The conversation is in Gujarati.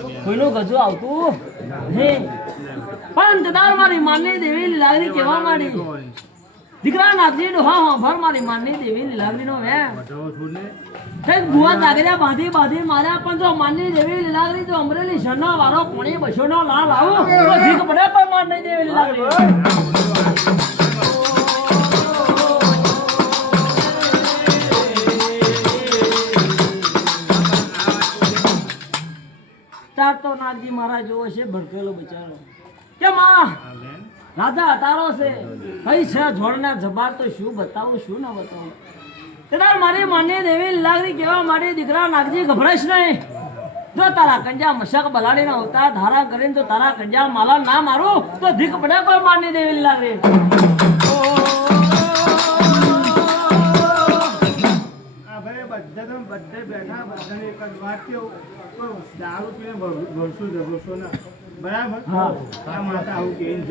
કોઈનો ગજો આવતું હે પણ તદાર મારી માનની દેવી લાગણી કેવા માંડી દીકરા નાથજી નો હા ભર મારી માનની દેવી લાગણી નો વે એક બુઆ જાગર્યા બાંધી બાંધી માર્યા પણ જો માનની દેવી લાગણી તો અમરેલી શના વાળો કોણી બસો નો લાલ આવું તો ધીક પડે તો માનની દેવી લાગણી તો નાગજી મહારાજ જોવો છે ભડકેલો બચારો કે માં રાધા તારો છે કઈ છે જોડના જબાર તો શું બતાવું શું ના બતાવું તેદાર મારી માન્ય દેવી લાગણી કેવા મારી દીકરા નાગજી ગભરાઈશ નહીં જો તારા કંજા મશક બલાડી ના હોતા ધારા કરીને તો તારા કંજા માલા ના મારું તો ધીક પડે કોઈ માન્ય દેવી લાગણી બધે બેઠા બધાને એક જ વાત કેવું દારૂ પીને ભરશું જબરશો ના બરાબર આ માતા આવું કે